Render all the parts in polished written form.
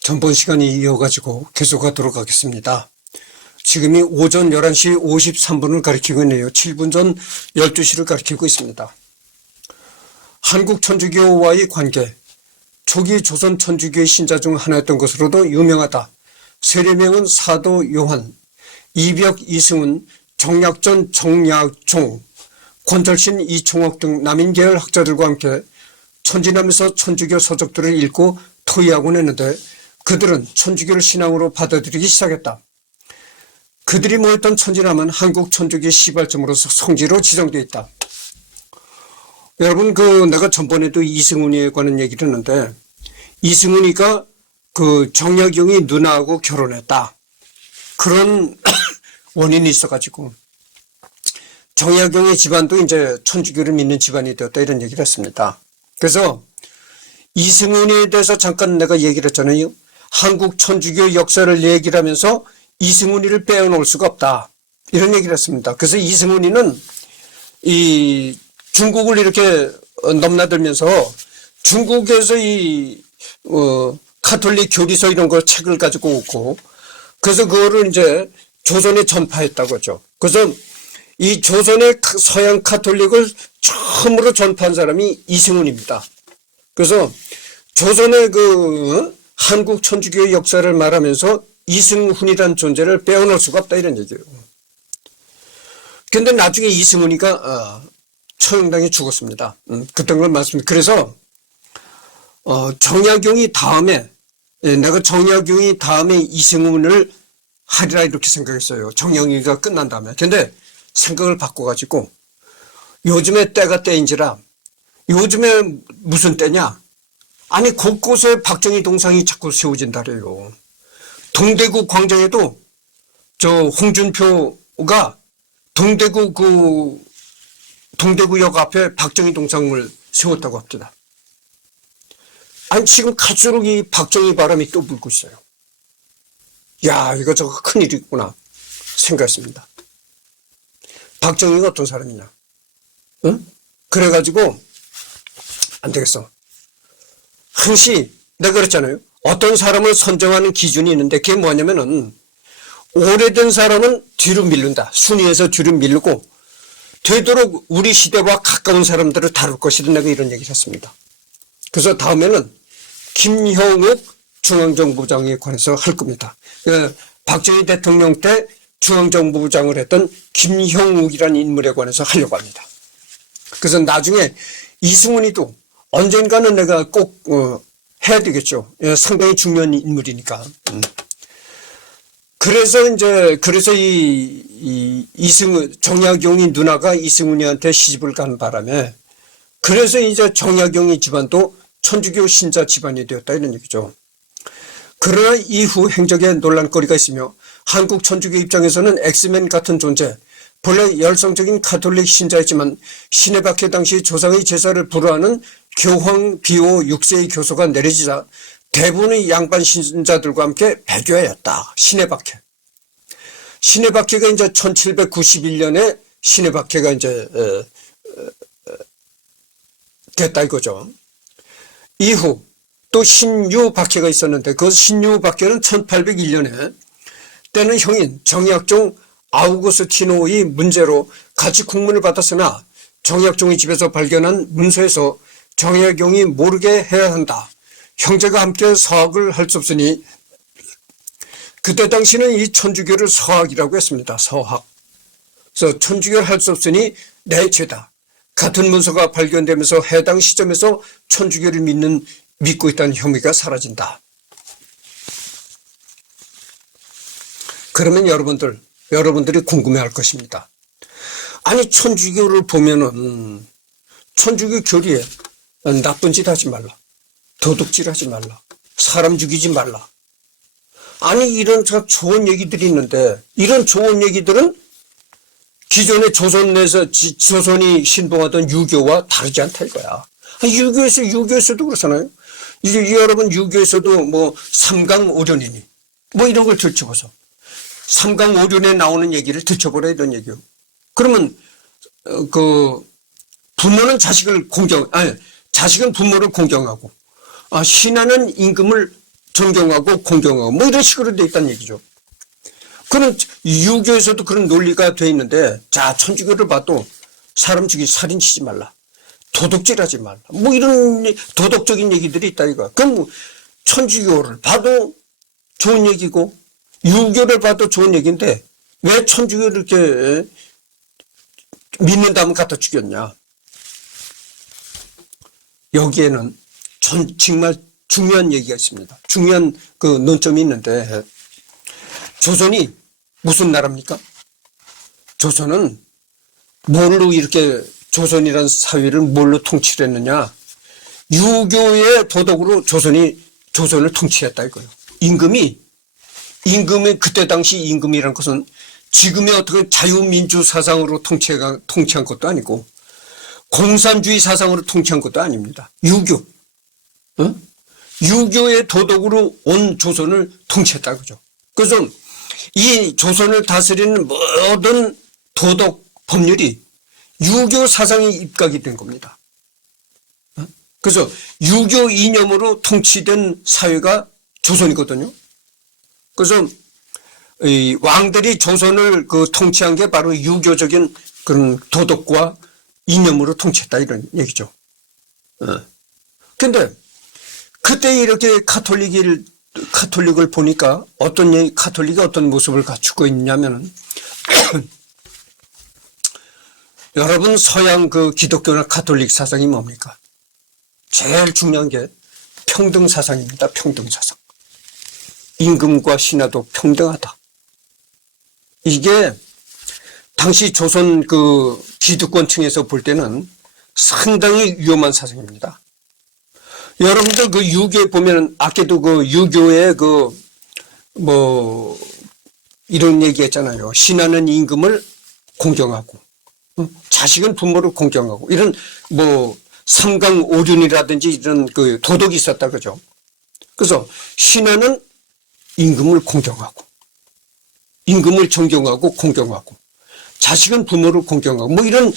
전번 시간이 이어가지고 계속하도록 하겠습니다. 지금이 오전 11시 53분을 가리키고 있네요. 7분 전 12시를 가리키고 있습니다. 한국 천주교와의 관계, 초기 조선 천주교의 신자 중 하나였던 것으로도 유명하다. 세례명은 사도 요한, 이벽 이승훈, 정약전 정약종, 권철신 이총옥 등 남인계열 학자들과 함께 천지남에서 천주교 서적들을 읽고 토의하곤 했는데 그들은 천주교를 신앙으로 받아들이기 시작했다. 그들이 모였던 천지남은 한국 천주교의 시발점으로서 성지로 지정되어 있다. 여러분, 내가 전번에도 이승훈이에 관한 얘기를 했는데, 이승훈이가 정약용이 누나하고 결혼했다. 그런 원인이 있어가지고, 정약용의 집안도 이제 천주교를 믿는 집안이 되었다, 이런 얘기를 했습니다. 그래서, 이승훈이에 대해서 잠깐 내가 얘기를 했잖아요. 한국 천주교 역사를 얘기를 하면서 이승훈이를 빼어놓을 수가 없다. 이런 얘기를 했습니다. 그래서 이승훈이는 중국을 이렇게 넘나들면서 중국에서 가톨릭 교리서 이런 걸 책을 가지고 오고 그래서 그거를 이제 조선에 전파했다고 하죠. 그래서 이 조선의 서양 가톨릭을 처음으로 전파한 사람이 이승훈입니다. 그래서 조선의 한국 천주교의 역사를 말하면서 이승훈이라는 존재를 빼어놓을 수가 없다 이런 얘기예요. 그런데 나중에 이승훈이가 처형당해 죽었습니다. 그딴 걸 말씀드립니다. 그래서 정약용이 다음에 내가 정약용이 다음에 이승훈을 하리라 이렇게 생각했어요. 정약용이가 끝난 다음에. 근데 생각을 바꿔가지고 요즘에 때가 때인지라 요즘에 무슨 때냐? 아니 곳곳에 박정희 동상이 자꾸 세워진다래요. 동대구 광장에도 홍준표가 동대구역 앞에 박정희 동상을 세웠다고 합니다. 아니 지금 갈수록 이 박정희 바람이 또 불고 있어요. 야, 이거 저거 큰일이구나 생각했습니다. 박정희가 어떤 사람이냐? 응? 그래가지고 안 되겠어. 항시 내가 그랬잖아요. 어떤 사람을 선정하는 기준이 있는데 그게 뭐냐면은 오래된 사람은 뒤로 밀른다. 순위에서 뒤로 밀고 되도록 우리 시대와 가까운 사람들을 다룰 것이다. 내가 이런 얘기를 했습니다. 그래서 다음에는 김형욱 중앙정부부장에 관해서 할 겁니다. 박정희 대통령 때 중앙정부부장을 했던 김형욱이라는 인물에 관해서 하려고 합니다. 그래서 나중에 이승훈이도 언젠가는 내가 꼭 해야 되겠죠. 상당히 중요한 인물이니까. 그래서 정약용이 누나가 이승훈이한테 시집을 간 바람에 그래서 이제 정약용이 집안도 천주교 신자 집안이 되었다 이런 얘기죠. 그러나 이후 행적에 논란거리가 있으며 한국 천주교 입장에서는 엑스맨 같은 존재, 본래 열성적인 가톨릭 신자였지만 신해박해 당시 조상의 제사를 불허하는 교황 비오 6세의 교소가 내려지자 대부분의 양반 신자들과 함께 배교하였다. 신해박해. 신해박해가 이제 1791년에 신해박해가 이제 됐다 이거죠. 이후 또 신유박해가 있었는데 그 신유박해는 1801년에 때는 형인 정약종 아우구스티노의 문제로 같이 국문을 받았으나 정약종의 집에서 발견한 문서에서 정약용이 모르게 해야 한다. 형제가 함께 서학을 할 수 없으니 그때 당시는 이 천주교를 서학이라고 했습니다. 서학. 그래서 천주교를 할 수 없으니 내 죄다. 같은 문서가 발견되면서 해당 시점에서 천주교를 믿고 있다는 혐의가 사라진다. 그러면 여러분들이 궁금해할 것입니다. 아니 천주교를 보면은 천주교 교리에 나쁜 짓 하지 말라. 도둑질 하지 말라. 사람 죽이지 말라. 아니 이런 좋은 얘기들이 있는데 이런 좋은 얘기들은 기존의 조선이 신봉하던 유교와 다르지 않다 이거야. 유교에서도 그렇잖아요. 여러분 유교에서도 뭐 삼강오륜이니 뭐 이런 걸 들춰보소. 삼강오륜에 나오는 얘기를 들춰보라 이런 얘기요. 그러면 부모는 자식은 부모를 공경하고 신하는 임금을 존경하고 공경하고 뭐 이런 식으로 돼 있다는 얘기죠. 그런 유교에서도 그런 논리가 돼 있는데, 자, 천주교를 봐도 사람 죽이 살인치지 말라, 도둑질하지 말라, 뭐 이런 도덕적인 얘기들이 있다 이거. 그럼 천주교를 봐도 좋은 얘기고 유교를 봐도 좋은 얘기인데 왜 천주교를 이렇게 믿는다면 갖다 죽였냐? 여기에는 정말 중요한 얘기가 있습니다. 중요한 그 논점이 있는데, 조선이 무슨 나라입니까? 조선은 뭘로 이렇게 조선이라는 사회를 뭘로 통치를 했느냐? 유교의 도덕으로 조선을 통치했다 이거예요. 임금이 그때 당시 임금이란 것은 지금의 어떻게 자유민주 사상으로 통치한 것도 아니고 공산주의 사상으로 통치한 것도 아닙니다. 유교. 유교의 도덕으로 온 조선을 통치했다 그죠. 그래서 이 조선을 다스리는 모든 도덕 법률이 유교 사상에 입각이 된 겁니다. 그래서 유교 이념으로 통치된 사회가 조선이거든요. 그래서 이 왕들이 조선을 통치한 게 바로 유교적인 그런 도덕과 이념으로 통치했다 이런 얘기죠. 근데 그때 이렇게 카톨릭을 보니까 카톨릭이 어떤 모습을 갖추고 있냐면은 여러분 서양 기독교나 카톨릭 사상이 뭡니까? 제일 중요한 게 평등 사상입니다. 평등 사상. 임금과 신하도 평등하다. 이게 당시 조선 기득권층에서 볼 때는 상당히 위험한 사상입니다. 여러분들 유교에 보면 아까도 유교의 이런 얘기 했잖아요. 신하는 임금을 공경하고 자식은 부모를 공경하고 이런 삼강오륜이라든지 이런 도덕이 있었다 그죠. 그래서 신하는 임금을 공경하고 임금을 존경하고 공경하고 자식은 부모를 공경하고 뭐 이런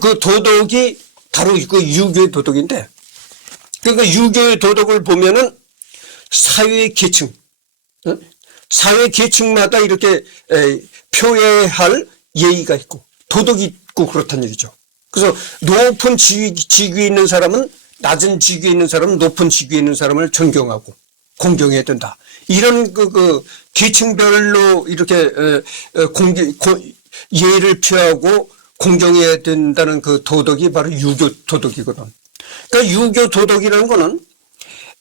도덕이 바로 유교의 도덕인데, 그러니까 유교의 도덕을 보면은 사회 계층마다 이렇게 표해야 할 예의가 있고 도덕이 있고 그렇다는 얘기죠. 그래서 높은 직위에 있는 사람은 낮은 직위에 있는 사람은 높은 직위에 있는 사람을 존경하고 공경해야 된다. 이런 계층별로 이렇게 예의를 표하고 공경해야 된다는 도덕이 바로 유교 도덕이거든. 그러니까 유교 도덕이라는 거는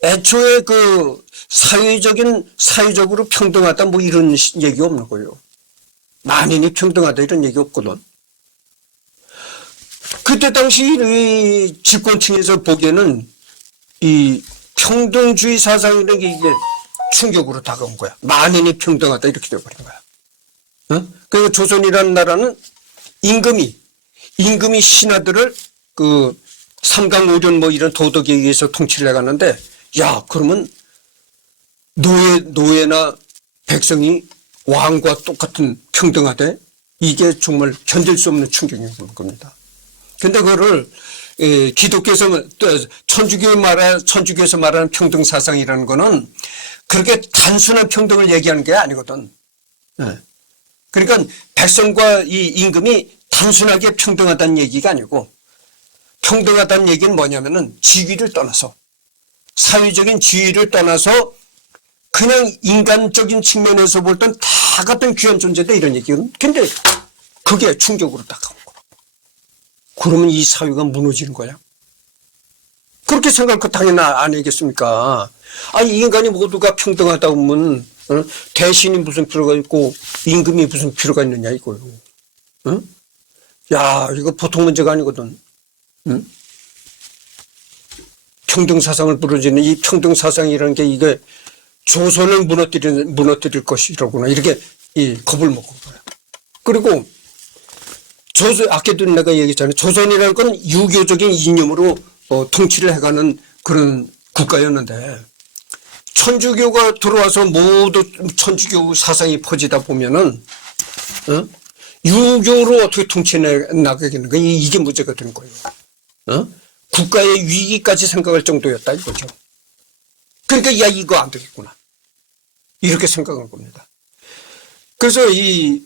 애초에 사회적으로 평등하다 뭐 이런 얘기 없는 거예요. 만인이 평등하다 이런 얘기 없거든. 그때 당시 이 집권층에서 보기에는 이 평등주의 사상이라는 게 이게 충격으로 다가온 거야. 만인이 평등하다 이렇게 되어버린 거야. 그리고 조선이라는 나라는 임금이 신하들을 삼강오륜 뭐 이런 도덕에 의해서 통치를 해갔는데, 야 그러면 노예나 백성이 왕과 똑같은 평등하대? 이게 정말 견딜 수 없는 충격인 겁니다. 근데 그거를 천주교에서 말하는 평등 사상이라는 거는 그렇게 단순한 평등을 얘기하는 게 아니거든. 그러니까 백성과 이 임금이 단순하게 평등하다는 얘기가 아니고, 평등하다는 얘기는 뭐냐면은 직위를 떠나서, 사회적인 지위를 떠나서 그냥 인간적인 측면에서 볼 땐 다 같은 귀한 존재다 이런 얘기거든. 근데 그게 충격으로 다가온 거야. 그러면 이 사회가 무너지는 거야. 그렇게 생각할 거 당연히 아니겠습니까? 이 인간이 모두가 평등하다 보면 대신이 무슨 필요가 있고 임금이 무슨 필요가 있느냐 이거요. 야 이거 보통 문제가 아니거든. 평등 사상을 부르지는 이 평등 사상이라는 게 이게 조선을 무너뜨릴 것이라구나 이렇게 겁을 먹은 거야. 그리고 아까도 내가 얘기했잖아요. 조선이라는 건 유교적인 이념으로 통치를 해가는 그런 국가였는데, 천주교가 들어와서 모두 천주교 사상이 퍼지다 보면은 유교로 어떻게 통치해 나가겠는가, 이게 문제가 되는 거예요. 국가의 위기까지 생각할 정도였다 이거죠. 그러니까 야 이거 안 되겠구나 이렇게 생각한 겁니다. 그래서 이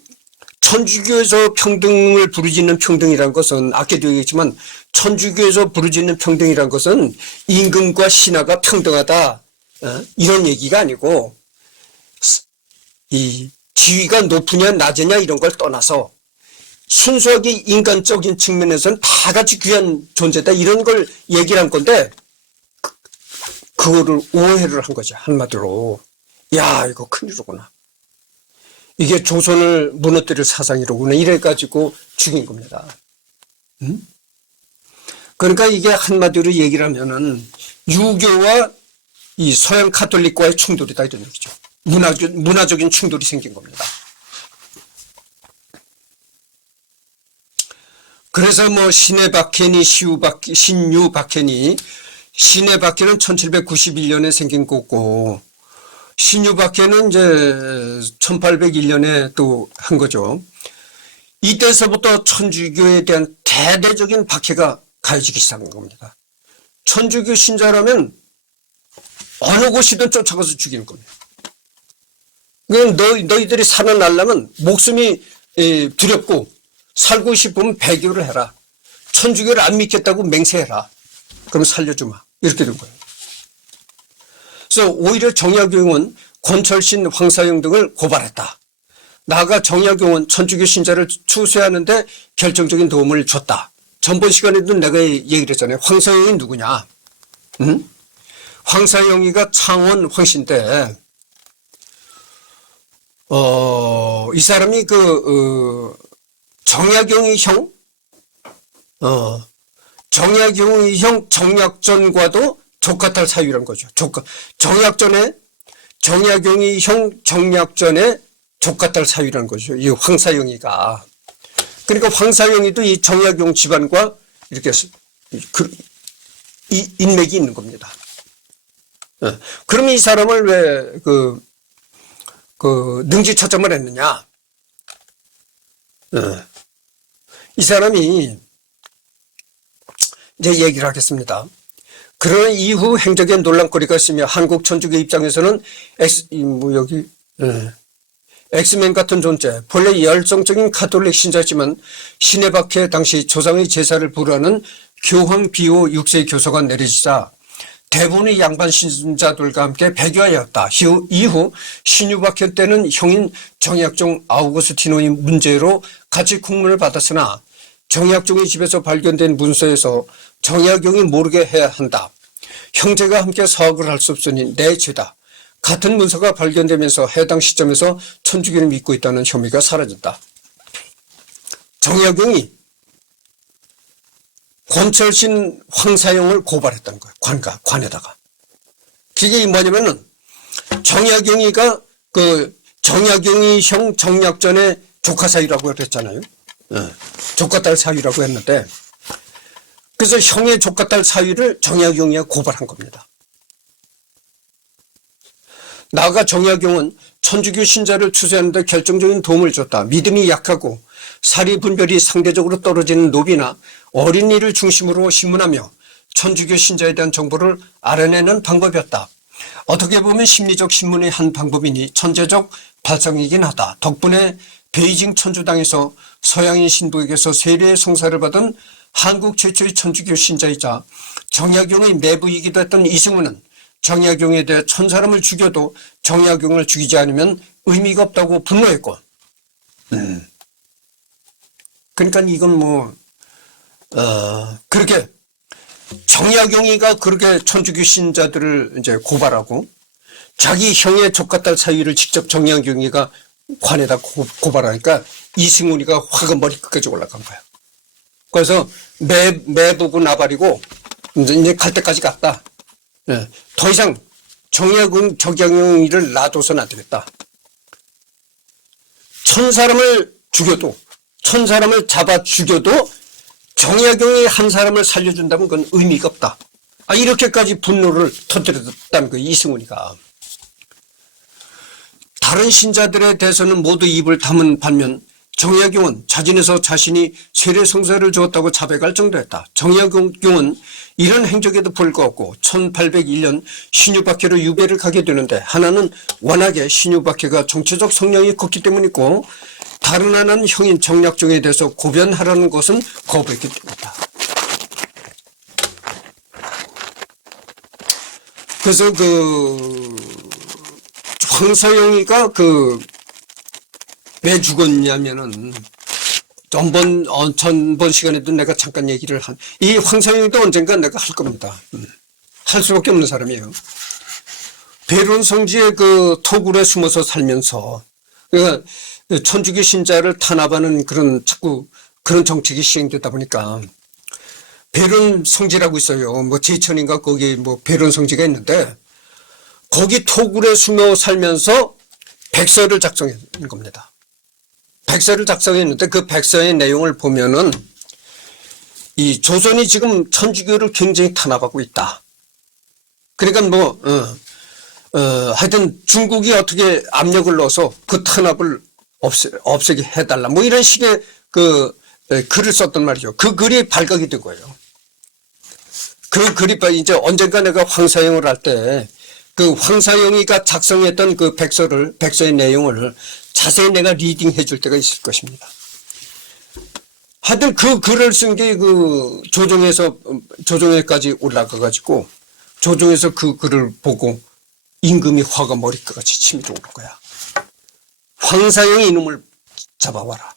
천주교에서 평등을 부르짖는 평등이란 것은 아까도 얘기했지만 천주교에서 부르짖는 평등이란 것은 임금과 신하가 평등하다 이런 얘기가 아니고 이 지위가 높으냐 낮으냐 이런 걸 떠나서 순수하게 인간적인 측면에서는 다 같이 귀한 존재다 이런 걸 얘기를 한 건데 그거를 오해를 한 거죠. 한마디로 야 이거 큰일이구나. 이게 조선을 무너뜨릴 사상이로구나 이래가지고 죽인 겁니다. 그러니까 이게 한마디로 얘기를 하면은 유교와 이 서양 카톨릭과의 충돌이다 이런 얘기죠. 문화적인 충돌이 생긴 겁니다. 그래서 뭐 신의 박해니 신유 박해니 신의 박해는 1791년에 생긴 거고 신유 박해는 이제 1801년에 또 한 거죠. 이때서부터 천주교에 대한 대대적인 박해가 가해지기 시작한 겁니다. 천주교 신자라면 어느 곳이든 쫓아가서 죽이는 겁니다. 너희들이 살아나려면 목숨이 두렵고 살고 싶으면 배교를 해라. 천주교를 안 믿겠다고 맹세해라. 그럼 살려주마. 이렇게 된 거예요. 그래서 오히려 정약용은 권철신, 황사영 등을 고발했다. 나아가 정약용은 천주교 신자를 추수하는데 결정적인 도움을 줬다. 전번 시간에도 내가 얘기를 했잖아요. 황사영이 누구냐? 응? 황사영이가 창원 황씨인데 이 사람이 정약용의 형 정약용의 형 정약전과도 조카딸 사유라는 거죠. 정약용의 형 정약전의 조카딸 사유라는 거죠. 이 황사영이가. 그러니까 황사영이도 이 정약용 집안과 이렇게 이 인맥이 있는 겁니다. 그러면 이 사람을 왜 능지처참을 했느냐? 이 사람이 이제 얘기를 하겠습니다. 그러나 이후 행적에 논란거리가 있으며 한국 천주교 입장에서는 엑스맨 같은 존재, 본래 열성적인 카톨릭 신자지만 신의 박해 당시 조상의 제사를 부르는 교황 비오 6세 교서가 내려지자 대부분의 양반 신자들과 함께 배교하였다. 이후 신유 박해 때는 형인 정약종 아우구스티노의 문제로 같이 국문을 받았으나 정약종의 집에서 발견된 문서에서 정약용이 모르게 해야 한다. 형제가 함께 사업을 할 수 없으니 내 죄다. 같은 문서가 발견되면서 해당 시점에서 천주교를 믿고 있다는 혐의가 사라졌다. 정약용이 권철신 황사영을 고발했다는 거예요. 관에다가. 그게 뭐냐면은 정약용이가 정약용이 형 정약전의 조카 사유라고 그랬잖아요. 조카딸 사유라고 했는데 그래서 형의 조카딸 사유를 정약용이가 고발한 겁니다. 나아가 정약용은 천주교 신자를 추수하는 데 결정적인 도움을 줬다. 믿음이 약하고 사리 분별이 상대적으로 떨어지는 노비나 어린이를 중심으로 신문하며 천주교 신자에 대한 정보를 알아내는 방법이었다. 어떻게 보면 심리적 신문의 한 방법이니 천재적 발상이긴 하다. 덕분에 베이징 천주당에서 서양인 신부에게서 세례의 성사를 받은 한국 최초의 천주교 신자이자 정약용의 매부이기도 했던 이승우는 정약용에 대해 1000사람을 죽여도 정약용을 죽이지 않으면 의미가 없다고 분노했고 그러니까 이건 그렇게 정약용이가 그렇게 천주교 신자들을 이제 고발하고 자기 형의 조카딸 사유를 직접 정약용이가 관에다 고발하니까 이승훈이가 화가 머리 끝까지 올라간 거야. 그래서 매보고 나발이고 이제 갈 때까지 갔다. 더 이상 정약용이를 놔둬서는 안 되겠다. 1000사람을 죽여도 1000사람을 잡아 죽여도 정약용이 한 사람을 살려준다면 그건 의미가 없다. 이렇게까지 분노를 터뜨렸다는 거예요. 이승훈이가. 다른 신자들에 대해서는 모두 입을 다문 반면 정약용은 자진해서 자신이 세례성사를 주었다고 자백할 정도였다. 정약용은 이런 행적에도 불구하고 1801년 신유박해로 유배를 가게 되는데 하나는 워낙에 신유박해가 정치적 성향이 컸기 때문이고 다른 하나는 형인 정약용에 대해서 고변하라는 것은 거부했기 때문이다. 그래서 황사영이가 왜 죽었냐면은 전번 시간에도 내가 잠깐 얘기를 이 황사영이도 언젠가 내가 할 겁니다. 할 수밖에 없는 사람이에요. 베론 성지의 토굴에 숨어서 살면서 그러니까 천주교 신자를 탄압하는 자꾸 그런 정책이 시행되다 보니까 베론 성지라고 있어요. 제천인가 거기 베론 성지가 있는데 거기 토굴에 숨어 살면서 백서를 작성한 겁니다. 백서를 작성했는데 그 백서의 내용을 보면은 이 조선이 지금 천주교를 굉장히 탄압하고 있다. 그러니까 하여튼 중국이 어떻게 압력을 넣어서 그 탄압을 없애게 해달라. 이런 식의 글을 썼단 말이죠. 그 글이 발각이 된 거예요. 그 글이 이제 언젠가 내가 황사영을 할 때 황사영이가 작성했던 백서의 내용을 자세히 내가 리딩해 줄 때가 있을 것입니다. 하여튼 그 글을 쓴 게 조정에까지 올라가가지고 조정에서 그 글을 보고 임금이 화가 머리끝까지 치밀어 오는 거야. 황사영이 이놈을 잡아와라.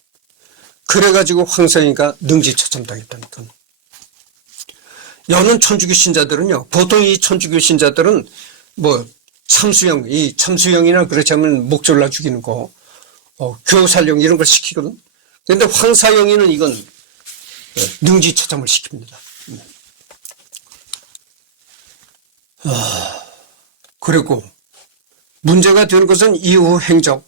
그래가지고 황사영이가 능지처참당했다니까. 여는 천주교 신자들은요, 보통 이 천주교 신자들은 참수형이나 그렇지 않으면 목 졸라 죽이는 거, 교살령 이런 걸 시키거든. 그런데 황사영이는 이건 능지처참을 시킵니다. 그리고 문제가 되는 것은 이후 행적.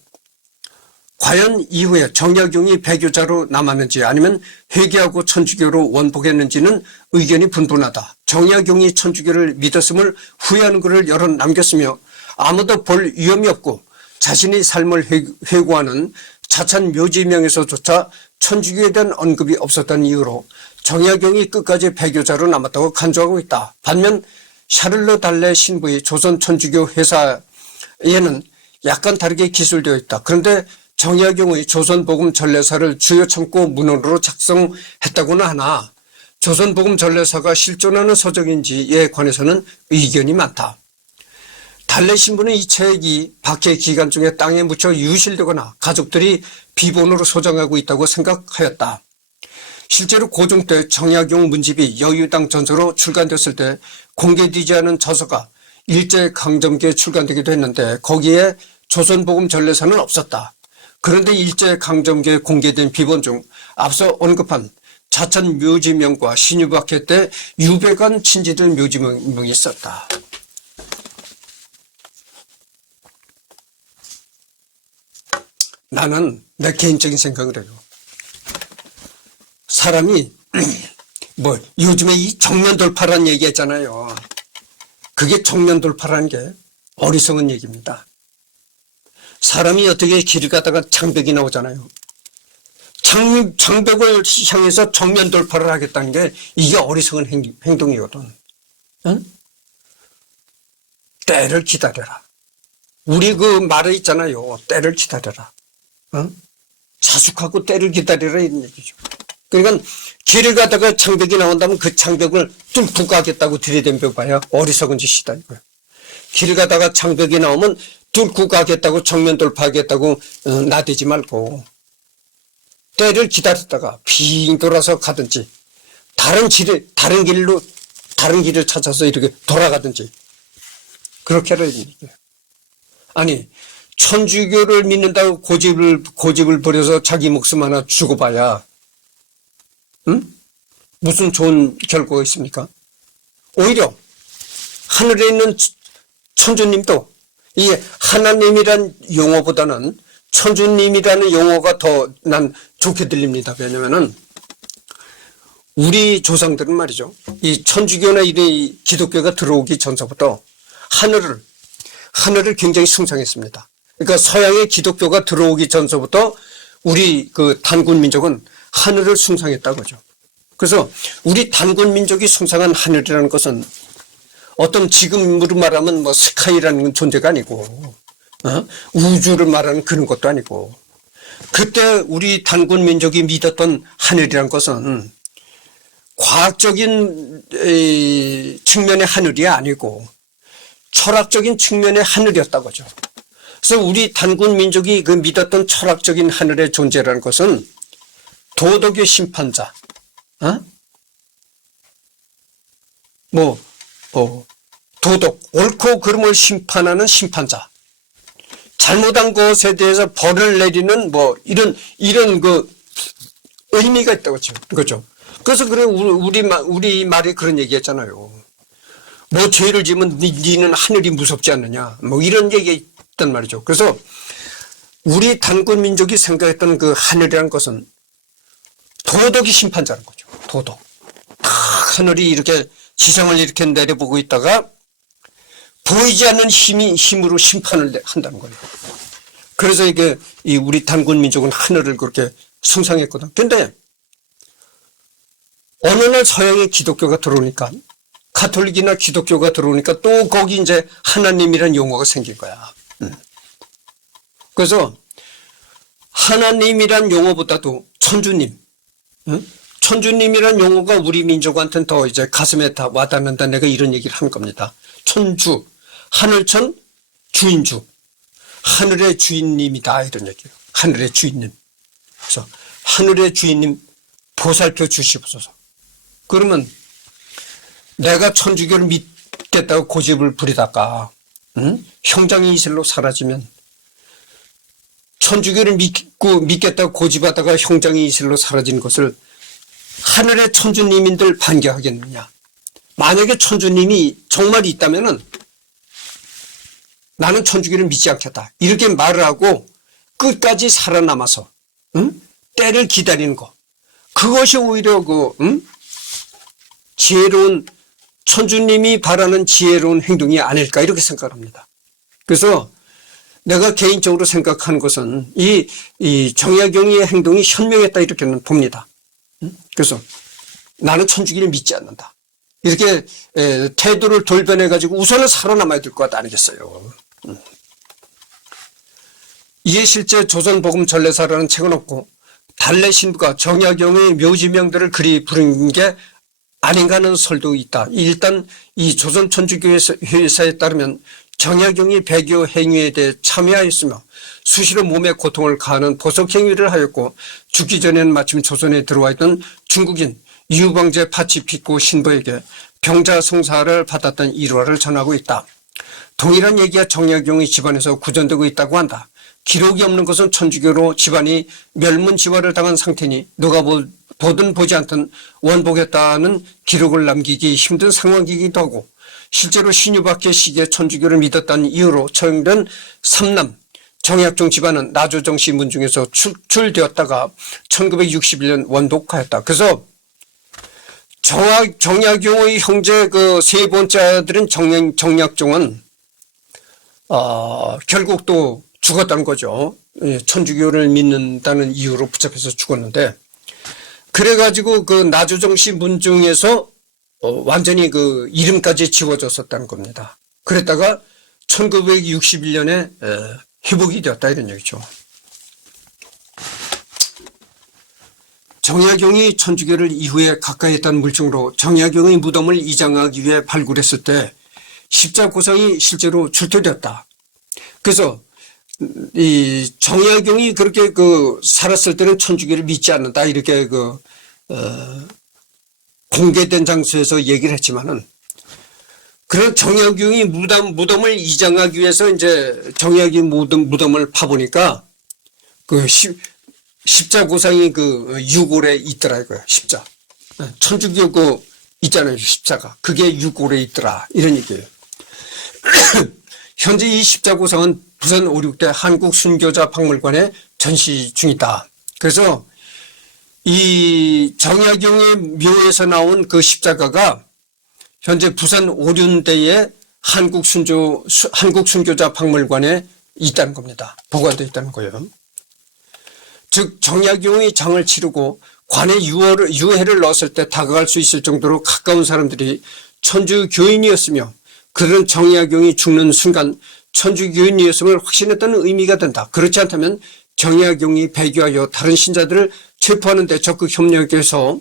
과연 이후에 정약용이 배교자로 남았는지 아니면 회개하고 천주교로 원복했는지는 의견이 분분하다. 정약용이 천주교를 믿었음을 후회하는 글을 여러 남겼으며 아무도 볼 위험이 없고 자신의 삶을 회고하는 자찬 묘지명에서조차 천주교에 대한 언급이 없었다는 이유로 정약용이 끝까지 배교자로 남았다고 간주하고 있다. 반면 샤를르 달레 신부의 조선 천주교 회사에는 약간 다르게 기술되어 있다. 그런데 정약용의 조선복음 전례사를 주요 참고 문헌으로 작성했다고는 하나 조선복음 전례사가 실존하는 서적인지에 관해서는 의견이 많다. 달레 신부는 이 책이 박해 기간 중에 땅에 묻혀 유실되거나 가족들이 비본으로 소장하고 있다고 생각하였다. 실제로 고종 때 정약용 문집이 여유당 전서로 출간됐을 때 공개되지 않은 저서가 일제강점기에 출간되기도 했는데 거기에 조선복음 전례사는 없었다. 그런데 일제강점기에 공개된 비본 중 앞서 언급한 자찬 묘지명과 신유박해 때 유배관 친지들 묘지명이 있었다. 나는 내 개인적인 생각을 해요. 사람이 요즘에 이 정면돌파라는 얘기 했잖아요. 그게 정면돌파라는 게 어리석은 얘기입니다. 사람이 어떻게 길을 가다가 장벽이 나오잖아요. 장벽을 향해서 정면 돌파를 하겠다는 게 이게 어리석은 행동이거든. 응? 때를 기다려라. 우리 말에 있잖아요. 때를 기다려라. 응? 자숙하고 때를 기다려라 이런 얘기죠. 그러니까 길을 가다가 장벽이 나온다면 그 장벽을 뚫고 가겠다고 들이댐벼봐야 어리석은 짓이다 이거예요. 길을 가다가 장벽이 나오면 뚫고 가겠다고 정면 돌파하겠다고 나대지 말고 때를 기다렸다가 빙 돌아서 가든지 다른 길을 찾아서 이렇게 돌아가든지 그렇게 하라 이런 얘기예요. 아니 천주교를 믿는다고 고집을 부려서 자기 목숨 하나 죽어봐야 무슨 좋은 결과가 있습니까? 오히려 하늘에 있는 천주님도 이 하나님이란 용어보다는 천주님이라는 용어가 더 난 좋게 들립니다. 왜냐면은 우리 조상들은 말이죠. 이 천주교나 이 기독교가 들어오기 전서부터 하늘을 굉장히 숭상했습니다. 그러니까 서양의 기독교가 들어오기 전서부터 우리 그 단군 민족은 하늘을 숭상했다고죠. 그래서 우리 단군 민족이 숭상한 하늘이라는 것은 어떤 지금으로 말하면 뭐 스카이라는 존재가 아니고 우주를 말하는 그런 것도 아니고 그때 우리 단군 민족이 믿었던 하늘이란 것은 과학적인 측면의 하늘이 아니고 철학적인 측면의 하늘이었다고죠. 그래서 우리 단군 민족이 그 믿었던 철학적인 하늘의 존재라는 것은 도덕의 심판자, 도덕, 옳고 그름을 심판하는 심판자, 잘못한 것에 대해서 벌을 내리는 이런 그 의미가 있다고 죠. 그렇죠. 그래서 그래 우리 말이 그런 얘기했잖아요. 뭐 죄를 지으면 니는 하늘이 무섭지 않느냐. 뭐 이런 얘기 있단 말이죠. 그래서 우리 단군 민족이 생각했던 그 하늘이라는 것은 도덕이 심판자는 거죠. 도덕. 하늘이 이렇게 지상을 이렇게 내려보고 있다가 보이지 않는 힘으로 심판을 한다는 거예요. 그래서 이게 우리 단군 민족은 하늘을 그렇게 숭상했거든. 근데 어느 날 서양의 기독교가 들어오니까 가톨릭이나 기독교가 들어오니까 또 거기 이제 하나님이라는 용어가 생긴 거야. 그래서 하나님이란 용어보다도 천주님, 천주님이란 용어가 우리 민족한테는 더 이제 가슴에 다 와닿는다. 내가 이런 얘기를 한 겁니다. 천주, 하늘천, 주인주, 하늘의 주인님이다 이런 얘기예요. 하늘의 주인님. 그래서 하늘의 주인님 보살펴 주시옵소서. 그러면 내가 천주교를 믿겠다고 고집을 부리다가 형장이 이슬로 사라지면 천주교를 믿겠다고 고집하다가 형장이 이슬로 사라지는 것을 하늘의 천주님인들 반겨하겠느냐. 만약에 천주님이 정말 있다면은 나는 천주교를 믿지 않겠다. 이렇게 말을 하고 끝까지 살아남아서 때를 기다리는 거. 그것이 오히려 지혜로운 천주님이 바라는 지혜로운 행동이 아닐까 이렇게 생각합니다. 그래서 내가 개인적으로 생각하는 것은 이 정약용의 행동이 현명했다 이렇게는 봅니다. 그래서 나는 천주교를 믿지 않는다. 이렇게 태도를 돌변해 가지고 우선은 살아남아야 될 것 아니겠어요. 이에 실제 조선복음 전래사라는 책은 없고 달래 신부가 정약용의 묘지명들을 그리 부른 게 아닌가 하는 설도 있다. 일단 이 조선 천주교회사에 따르면 정약용이 배교 행위에 대해 참여하였으며 수시로 몸에 고통을 가하는 보석 행위를 하였고 죽기 전에는 마침 조선에 들어와 있던 중국인 유방제 파치피코 신부에게 병자성사를 받았던 일화를 전하고 있다. 동일한 얘기가 정약용의 집안에서 구전되고 있다고 한다. 기록이 없는 것은 천주교로 집안이 멸문지화를 당한 상태니 누가 보든 보지 않든 원복했다는 기록을 남기기 힘든 상황이기도 하고 실제로 신유박해 시기에 천주교를 믿었다는 이유로 처형된 삼남 정약용 집안은 나조정씨 문중에서 축출되었다가 1961년 원독하였다. 그래서 정약용의 형제 그 세 번째 아들인 정약종은 결국 또 죽었다는 거죠. 천주교를 믿는다는 이유로 붙잡혀서 죽었는데 그래가지고 그 나조정씨 문중에서 완전히 그 이름까지 지워졌었다는 겁니다. 그랬다가 1961년에 회복이 되었다 이런 얘기죠. 정약용이 천주교를 이후에 가까이 했다는 물증으로 정약용의 무덤을 이장하기 위해 발굴했을 때 십자고상이 실제로 출토되었다. 그래서 이 정약용이 그렇게 살았을 때는 천주교를 믿지 않는다 이렇게 공개된 장소에서 얘기를 했지만은 그런 정약용이 무덤을 이장하기 위해서 이제 정약용 무덤을 파보니까 십자고상이 유골에 있더라 이거야. 십자. 천주교 있잖아요. 십자가. 그게 유골에 있더라. 이런 얘기예요. 현재 이 십자고상은 부산 5.6대 한국순교자박물관에 전시 중이다. 그래서 이 정약용의 묘에서 나온 그 십자가가 현재 부산 5.6대의 한국순교자박물관에 있다는 겁니다. 보관되어 있다는 거예요. 즉 정약용이 장을 치르고 관에 유해를 넣었을 때 다가갈 수 있을 정도로 가까운 사람들이 천주 교인이었으며 그들은 정약용이 죽는 순간 천주 교인이었음을 확신했다는 의미가 된다. 그렇지 않다면 정약용이 배교하여 다른 신자들을 체포하는 데 적극 협력해서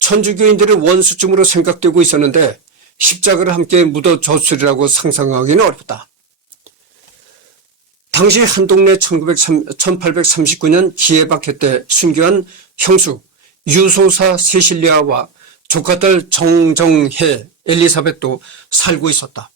천주교인들의 원수쯤으로 생각되고 있었는데 십자가를 함께 묻어줬으리라고 상상하기는 어렵다. 당시 한동네 1839년 기해박해 때 순교한 형수 유소사 세실리아와 조카딸 정정혜 엘리사벳도 살고 있었다.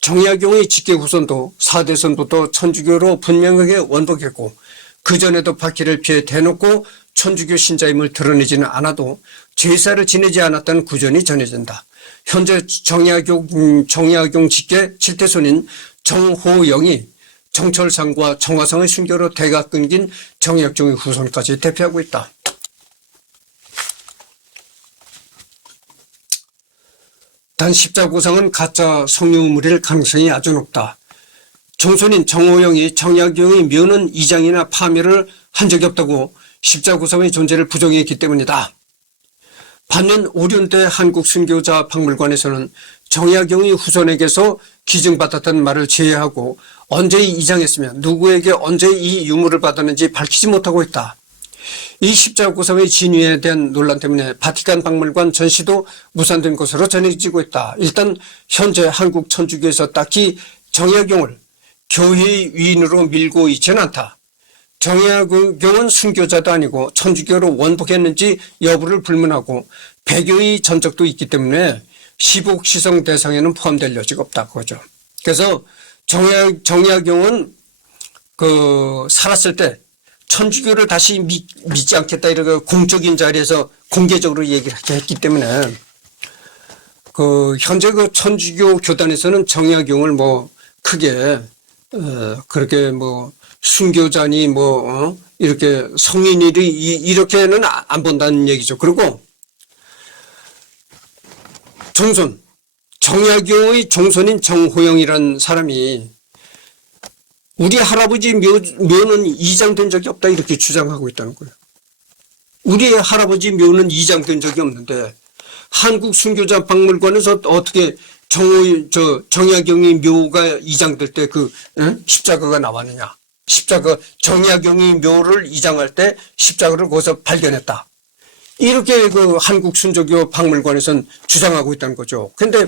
정약용의 직계 후손도 사대선부터 천주교로 분명하게 원복했고 그전에도 박해를 피해 대놓고 천주교 신자임을 드러내지는 않아도 제사를 지내지 않았다는 구전이 전해진다. 현재 정약용 직계 7대손인 정호영이 정철상과 정화상의 순교로 대가 끊긴 정약용의 후손까지 대표하고 있다. 단 십자구상은 가짜 성유물일 가능성이 아주 높다. 정손인 정호영이 정약용의 묘는 이장이나 파멸을 한 적이 없다고 십자구상의 존재를 부정했기 때문이다. 반면 오륜대 한국순교자 박물관에서는 정약용이 후손에게서 기증받았다는 말을 제외하고 언제 이장했으며 누구에게 언제 이 유물을 받았는지 밝히지 못하고 있다. 이 십자구상의 진위에 대한 논란 때문에 바티칸 박물관 전시도 무산된 것으로 전해지고 있다. 일단 현재 한국 천주교에서 딱히 정약용을 교회의 위인으로 밀고 있지는 않다. 정약용은 순교자도 아니고 천주교로 원복했는지 여부를 불문하고 배교의 전적도 있기 때문에 시복시성 대상에는 포함될 여지가 없다 그거죠. 그래서 정약용은 살았을 때 천주교를 다시 믿지 않겠다 이렇게 공적인 자리에서 공개적으로 얘기를 했기 때문에 현재 천주교 교단에서는 정약용을 크게 그렇게 순교자니 이렇게 성인일이 이렇게는 안 본다는 얘기죠. 그리고 종손 정약용의 종손인 정호영이라는 사람이 우리 할아버지 묘는 이장된 적이 없다 이렇게 주장하고 있다는 거예요. 우리 할아버지 묘는 이장된 적이 없는데 한국 순교자 박물관에서 어떻게 정약용의 묘가 이장될 때 십자가가 나왔느냐. 정약용의 묘를 이장할 때 십자가를 거기서 발견했다. 이렇게 한국 순교자 박물관에서는 주장하고 있다는 거죠. 근데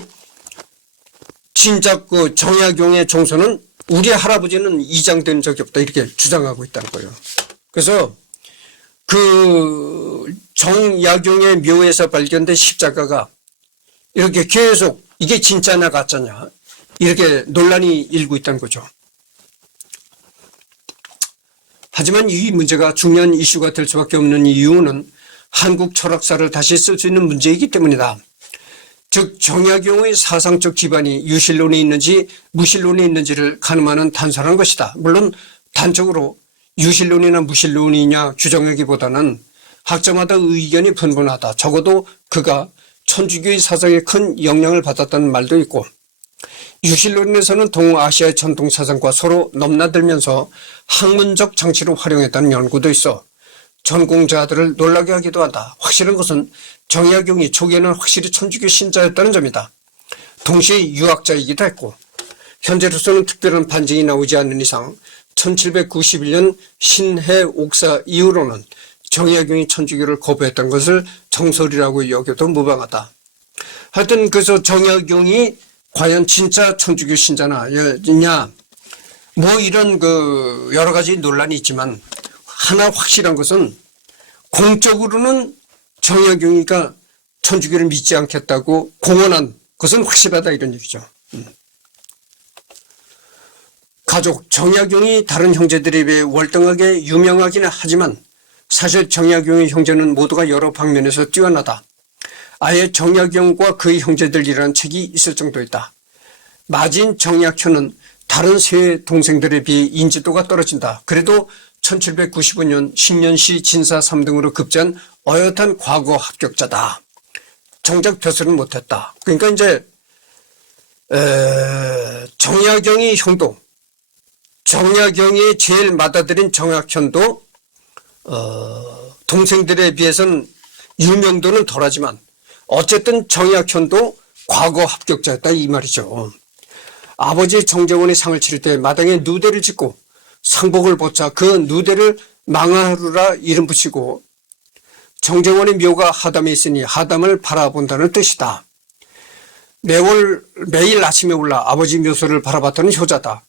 진작 정약용의 종손은 우리 할아버지는 이장된 적이 없다 이렇게 주장하고 있다는 거예요. 그래서 정약용의 묘에서 발견된 십자가가 이렇게 계속 이게 진짜냐 가짜냐 이렇게 논란이 일고 있다는 거죠. 하지만 이 문제가 중요한 이슈가 될 수밖에 없는 이유는 한국 철학사를 다시 쓸 수 있는 문제이기 때문이다. 즉 정약용의 사상적 기반이 유실론에 있는지 무실론에 있는지를 가늠하는 단서라는 것이다. 물론 단적으로 유실론이나 무실론이냐 규정하기보다는 학자마다 의견이 분분하다. 적어도 그가 천주교의 사상에 큰 영향을 받았다는 말도 있고 유실론에서는 동아시아의 전통 사상과 서로 넘나들면서 학문적 장치로 활용했다는 연구도 있어 전공자들을 놀라게 하기도 한다. 확실한 것은 정약용이 초기에는 확실히 천주교 신자였다는 점이다. 동시에 유학자이기도 했고 현재로서는 특별한 반증이 나오지 않는 이상 1791년 신해 옥사 이후로는 정약용이 천주교를 거부했던 것을 정설이라고 여겨도 무방하다. 하여튼 그래서 정약용이 과연 진짜 천주교 신자냐 이런 여러 가지 논란이 있지만 하나 확실한 것은 공적으로는 정약용이가 천주교를 믿지 않겠다고 공언한 것은 확실하다 이런 얘기죠. 가족 정약용이 다른 형제들에 비해 월등하게 유명하기는 하지만 사실 정약용의 형제는 모두가 여러 방면에서 뛰어나다. 아예 정약용과 그의 형제들이라는 책이 있을 정도이다. 마진 정약현은 다른 세 동생들에 비해 인지도가 떨어진다. 그래도 1795년 신년시 진사 3등으로 급제한 어엿한 과거 합격자다. 정작 벼슬은 못했다. 그러니까 이제 정약용의 형도 정약용이 제일 맏아들인 정약현도 동생들에 비해서는 유명도는 덜하지만 어쨌든 정약현도 과거 합격자였다 이 말이죠. 아버지 정재원이 상을 치를 때 마당에 누대를 짓고 상복을 벗자 그 누대를 망하루라 이름 붙이고 정재원의 묘가 하담에 있으니 하담을 바라본다는 뜻이다. 매일 아침에 올라 아버지 묘소를 바라봤다는 효자다.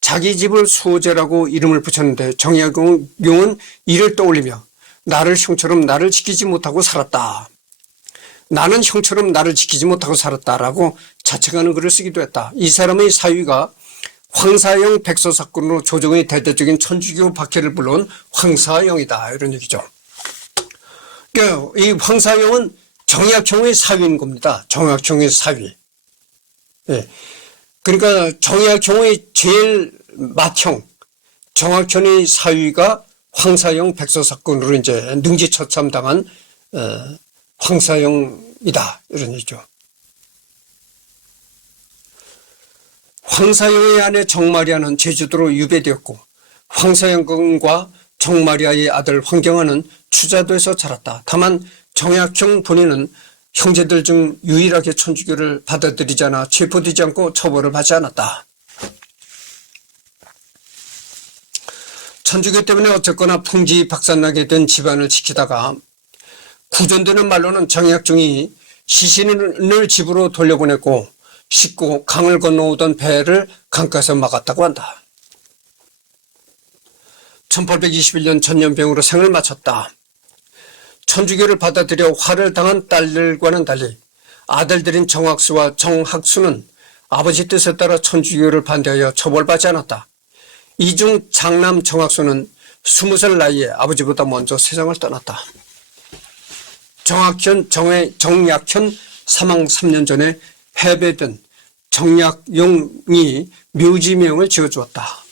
자기 집을 수호제라고 이름을 붙였는데 정약용은 이를 떠올리며 나를 형처럼 나를 지키지 못하고 살았다. 나는 형처럼 나를 지키지 못하고 살았다라고 자책하는 글을 쓰기도 했다. 이 사람의 사위가 황사영 백서 사건으로 조정의 대대적인 천주교 박해를 불러온 황사영이다 이런 얘기죠. 그러니까 이 황사영은 정약형의 사위인 겁니다. 정약형의 사위. 예. 그러니까 정약형의 제일 맏형 정약현의 사위가 황사영 백서 사건으로 이제 능지처참당한 황사영이다 이런 얘기죠. 황사영의 아내 정마리아는 제주도로 유배되었고 황사영과 정마리아의 아들 황경화는 추자도에서 자랐다. 다만 정약형 본인은 형제들 중 유일하게 천주교를 받아들이지 않아 체포되지 않고 처벌을 받지 않았다. 천주교 때문에 어쨌거나 풍지박산나게 된 집안을 지키다가 구전되는 말로는 정약중이 시신을 집으로 돌려보냈고 싣고 강을 건너오던 배를 강가에서 막았다고 한다. 1821년 전염병으로 생을 마쳤다. 천주교를 받아들여 화를 당한 딸들과는 달리 아들들인 정학수와 정학수는 아버지 뜻에 따라 천주교를 반대하여 처벌받지 않았다. 이 중 장남 정학수는 20살 나이에 아버지보다 먼저 세상을 떠났다. 정약현 사망 3년 전에 패배된 정약용이 묘지명을 지어주었다.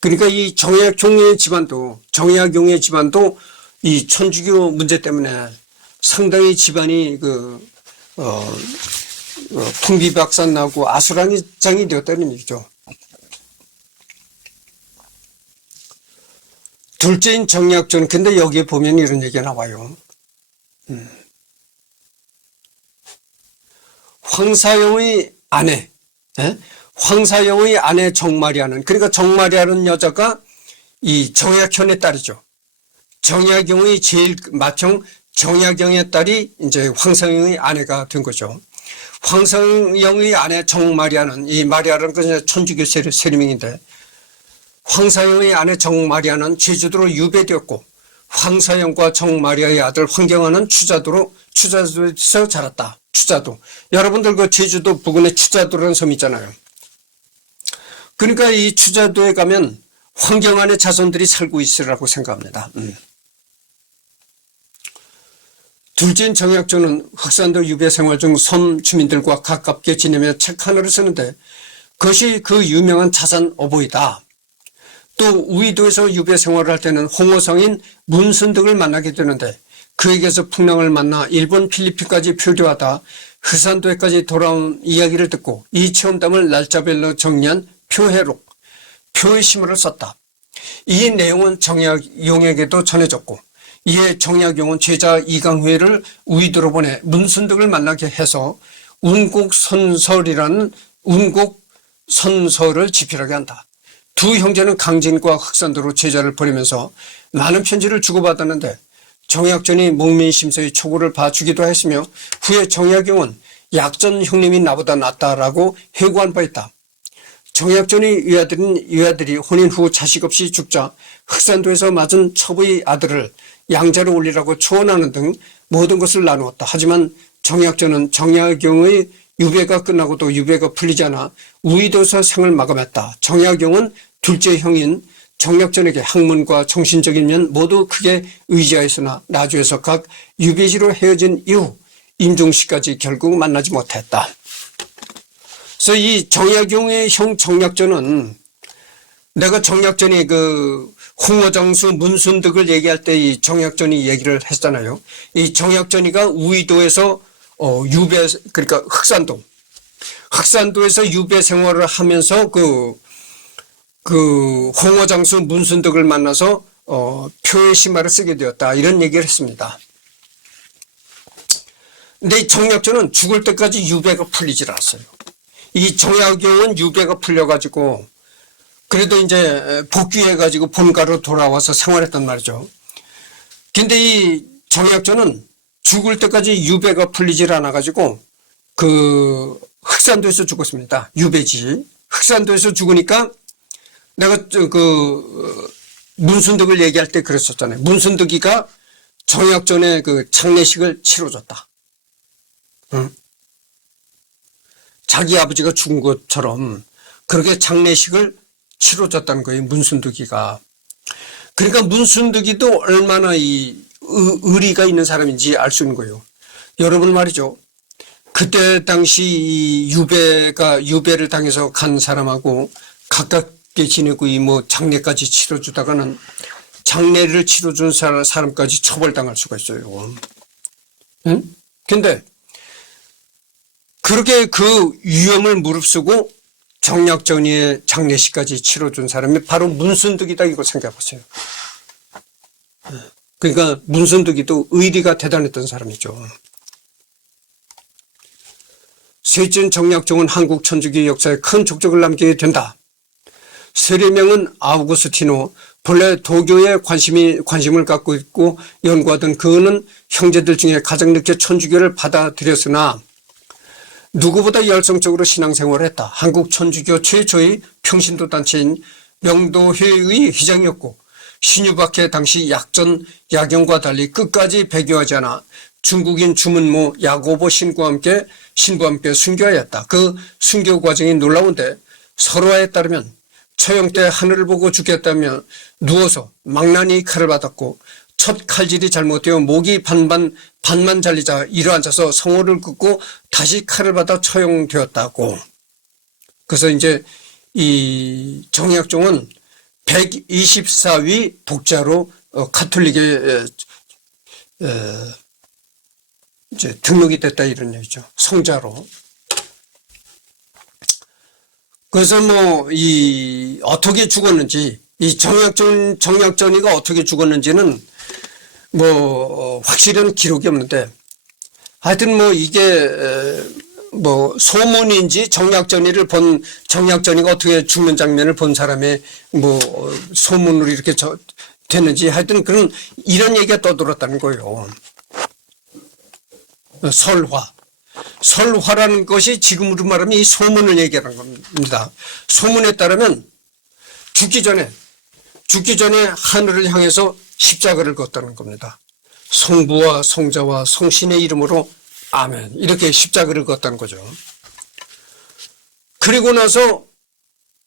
그러니까 이 정약용의 집안도 이 천주교 문제 때문에 상당히 집안이 풍비박산나고 아수라장이 되었다는 얘기죠. 둘째인 정약전, 근데 여기에 보면 이런 얘기가 나와요. 황사영의 아내 정마리아는, 그러니까 정마리아는 여자가 이 정약현의 딸이죠. 정약용의 제일 맏형 정약용의 딸이 이제 황사영의 아내가 된 거죠. 황사영의 아내 정마리아는, 이 마리아는 그 천주교 세리명인데, 황사영의 아내 정마리아는 제주도로 유배되었고 황사영과 정마리아의 아들 황경화는 추자도에서 자랐다. 추자도. 여러분들 그 제주도 부근에 추자도라는 섬이 있잖아요. 그러니까 이 추자도에 가면 황경화의 자손들이 살고 있으라고 생각합니다. 둘째인 정약조는 흑산도 유배 생활 중 섬 주민들과 가깝게 지내며 책 하나를 쓰는데 그것이 그 유명한 자산 어보이다. 또 우이도에서 유배 생활을 할 때는 홍어성인 문순덕을 만나게 되는데 그에게서 풍랑을 만나 일본 필리핀까지 표류하다 흑산도에까지 돌아온 이야기를 듣고 이 체험담을 날짜별로 정리한 표회록, 표의 시물을 썼다. 이 내용은 정약용에게도 전해졌고 이에 정약용은 제자 이강회를 우이도로 보내 문순덕을 만나게 해서 운곡선설을 집필하게 한다. 두 형제는 강진과 흑산도로 제자를 보내면서 많은 편지를 주고받았는데 정약전이 목민심서의 촉구를 봐주기도 했으며 후에 정약용은 약전 형님이 나보다 낫다라고 해고한 바 있다. 정약전의 외아들이 혼인 후 자식 없이 죽자 흑산도에서 맞은 첩의 아들을 양자로 올리라고 초원하는 등 모든 것을 나누었다. 하지만 정약전은 정약용의 유배가 끝나고도 유배가 풀리지 않아 우이도에서 생을 마감했다. 정약용은 둘째 형인 정약전에게 학문과 정신적인 면 모두 크게 의지하였으나 나주에서 각 유배지로 헤어진 이후 임종시까지 결국 만나지 못했다. 그래서 이 정약용의 형 정약전은 내가 정약전이 그 홍어장수 문순덕을 얘기할 때 이 정약전이 얘기를 했잖아요. 이 정약전이가 우이도에서 그러니까 흑산도에서 유배 생활을 하면서 그 홍어장수 문순덕을 만나서 표의 신발을 쓰게 되었다. 이런 얘기를 했습니다. 근데 이 정약전은 죽을 때까지 유배가 풀리질 않았어요. 이 정약용은 유배가 풀려가지고 그래도 이제 복귀해가지고 본가로 돌아와서 생활했단 말이죠. 근데 이 정약전은 죽을 때까지 유배가 풀리질 않아가지고 그 흑산도에서 죽었습니다. 유배지. 흑산도에서 죽으니까 내가 그 문순득을 얘기할 때 그랬었잖아요. 문순득이가 정약전에 그 장례식을 치러줬다. 응? 자기 아버지가 죽은 것처럼 그렇게 장례식을 치러줬다는 거예요. 문순득이가. 그러니까 문순득이도 얼마나 이 의리가 있는 사람인지 알 수 있는 거예요. 여러분 말이죠. 그때 당시 이 유배를 당해서 간 사람하고 가깝게 지내고 이 뭐 장례까지 치러주다가는 장례를 치러준 사람까지 처벌당할 수가 있어요. 응? 근데 그렇게 그 위험을 무릅쓰고 정약전의 장례식까지 치러준 사람이 바로 문순득이다 이거 생각해 보세요. 그러니까 문순득이도 의리가 대단했던 사람이죠. 셋째 정약종은 한국 천주교 역사에 큰 족적을 남기게 된다. 세례명은 아우구스티노. 본래 도교에 관심을 갖고 있고 연구하던 그는 형제들 중에 가장 늦게 천주교를 받아들였으나 누구보다 열성적으로 신앙생활을 했다. 한국 천주교 최초의 평신도 단체인 명도회의 회장이었고 신유박해 당시 야경과 달리 끝까지 배교하지 않아 중국인 주문모 야고보 신부와 함께 순교하였다. 그 순교 과정이 놀라운데 설화에 따르면 처형 때 하늘을 보고 죽겠다며 누워서 망나니 칼을 받았고 첫 칼질이 잘못되어 목이 반만 잘리자 일어앉아서 성호를 긋고 다시 칼을 받아 처형되었다고. 그래서 이제 이 정약종은 124위 독자로 가톨릭에 이제 등록이 됐다 이런 얘기죠. 성자로. 그래서 뭐 어떻게 죽었는지 이 정약전이가 어떻게 죽었는지는 뭐 확실한 기록이 없는데 하여튼 뭐 이게 뭐 소문인지 정약전이가 어떻게 죽는 장면을 본 사람의 뭐 소문으로 이렇게 됐는지 하여튼 그런 이런 얘기가 떠돌았다는 거예요. 설화라는 것이 지금으로 말하면 이 소문을 얘기하는 겁니다. 소문에 따르면 죽기 전에 하늘을 향해서 십자가를 걷다는 겁니다. 성부와 성자와 성신의 이름으로 아멘 이렇게 십자가를 걷다는 거죠. 그리고 나서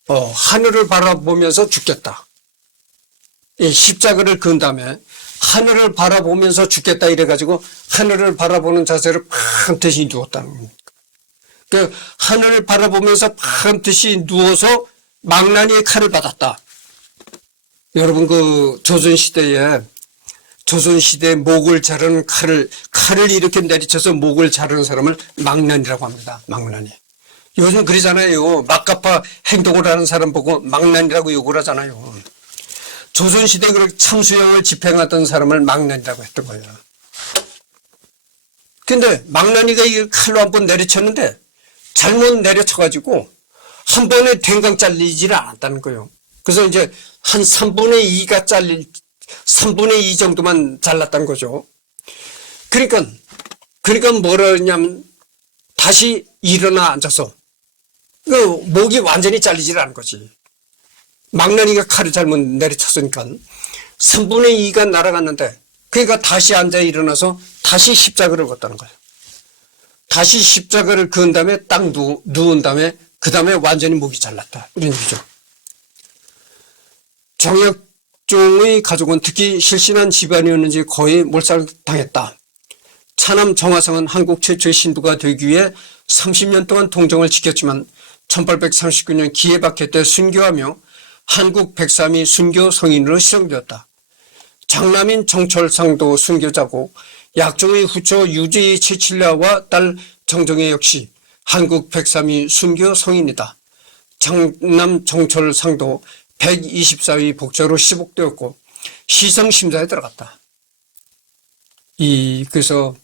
하늘을 바라보면서 죽겠다. 이 십자가를 그은 다음에 하늘을 바라보면서 죽겠다 이래가지고 하늘을 바라보는 자세를 반드시 누웠다는 겁니다. 그 하늘을 바라보면서 반드시 누워서 망나니의 칼을 받았다. 여러분 그 조선시대에 목을 자르는 칼을 이렇게 내리쳐서 목을 자르는 사람을 망나니라고 합니다. 망나니. 요즘 그러잖아요. 막가파 행동을 하는 사람 보고 망나니라고 욕을 하잖아요. 조선시대에 그렇게 참수형을 집행하던 사람을 망나니라고 했던 거예요. 근데 망나니가 이 칼로 한번 내리쳤는데 잘못 내려쳐가지고 한 번에 댕강 잘리지를 않았다는 거예요. 그래서 이제 한 3분의 2 정도만 잘랐다는 거죠. 그러니까 뭐라 하냐면 다시 일어나 앉아서 그 목이 완전히 잘리질 않은 거지. 망나니가 칼을 잘못 내리쳤으니까 3분의 2가 날아갔는데 그러니까 다시 앉아 일어나서 다시 십자가를 걷다는 거예요. 다시 십자가를 그은 다음에 딱 누운 다음에 그 다음에 완전히 목이 잘랐다. 이런 얘기죠. 정약종의 가족은 특히 실신한 집안이었는지 거의 몰살당했다. 차남 정화성은 한국 최초의 신부가 되기 위해 30년 동안 동정을 지켰지만 1839년 기해박해 때 순교하며 한국 103위 순교 성인으로 시정되었다. 장남인 정철상도 순교자고 약종의 후처 유지 최칠라와 딸 정정혜 역시 한국 103위 순교 성인이다. 장남 정철상도 124위 복자로 시복되었고 희성심사에 들어갔다. 그래서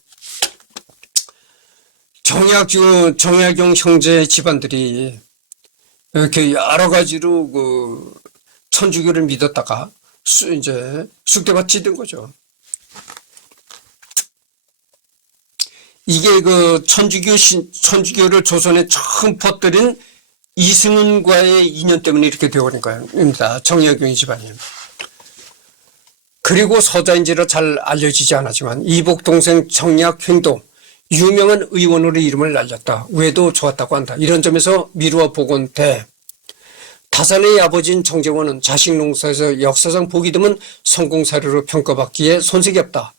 정약용 형제 집안들이 이렇게 여러 가지로 천주교를 믿었다가 이제 쑥대밭이 된 거죠. 이게 천주교를 조선에 처음 퍼뜨린 이승훈과의 인연 때문에 이렇게 되어버린 겁니다. 정약용 집안이. 그리고 서자인지라 잘 알려지지 않았지만 이복 동생 정약횡도 유명한 의원으로 이름을 날렸다. 외도 좋았다고 한다. 이런 점에서 미루와 복원돼. 다산의 아버지인 정재원은 자식 농사에서 역사상 보기 드문 성공 사례로 평가받기에 손색이 없다.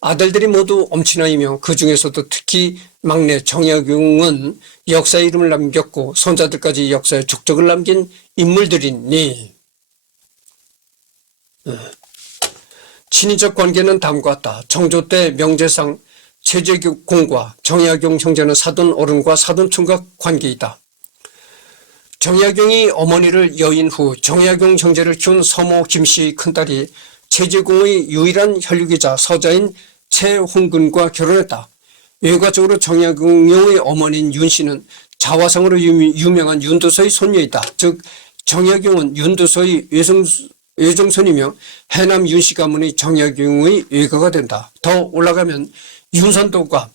아들들이 모두 엄친아이며 그 중에서도 특히 막내 정약용은 역사의 이름을 남겼고 손자들까지 역사의 족적을 남긴 인물들이니 친인척 관계는 다음과 같다. 정조 때 명제상 최재공과 정약용 형제는 사돈 어른과 사돈 총각 관계이다. 정약용이 어머니를 여인 후 정약용 형제를 키운 서모 김씨의 큰딸이 최재공의 유일한 혈육이자 서자인 최홍근과 결혼했다. 외과적으로 정약용의 어머니인 윤씨는 자화상으로 유명한 윤두서의 손녀이다. 즉 정약용은 윤두서의 외종손이며 해남 윤씨 가문의 정약용의 외가가 된다. 더 올라가면 윤선도가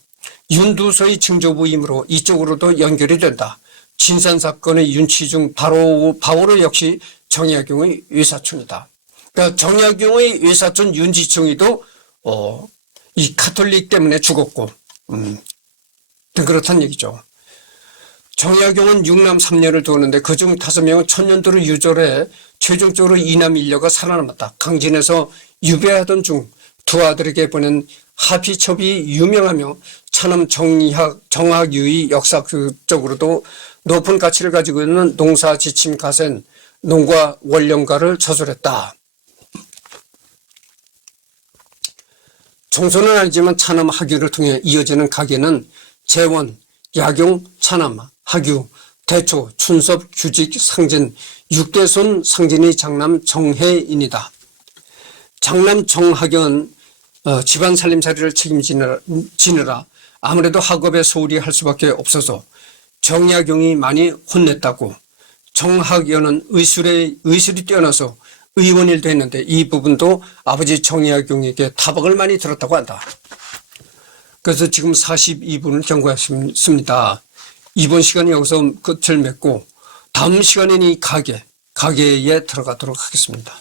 윤두서의 증조부이므로 이쪽으로도 연결이 된다. 진산사건의 윤치중 바오로 역시 정약용의 외사촌이다. 그러니까 정약용의 외사촌 윤지충이도 이 카톨릭 때문에 죽었고 그렇다는 얘기죠. 정약용은 6남 3녀를 두었는데 그중 5명은 천년도로 유절해 최종적으로 2남 1녀가 살아남았다. 강진에서 유배하던 중 두 아들에게 보낸 합의첩이 유명하며 차남 정학유의 역사적으로도 높은 가치를 가지고 있는 농사지침 가센 농가 원령가를 저술했다. 종소는 아니지만 차남 하규를 통해 이어지는 가계는 재원, 야경, 차남, 하규, 대초, 춘섭, 규직, 상진, 6대손 상진의 장남 정혜인이다. 장남 정학영은 집안 살림살이를 책임지느라 아무래도 학업에 소홀히 할 수밖에 없어서 정약용이 많이 혼냈다고. 정학연은 의술이 뛰어나서 의원일도 했는데 이 부분도 아버지 정약용에게 타박을 많이 들었다고 한다. 그래서 지금 42분을 경고했습니다. 이번 시간은 여기서 끝을 맺고 다음 시간에는 이 가계에 들어가도록 하겠습니다.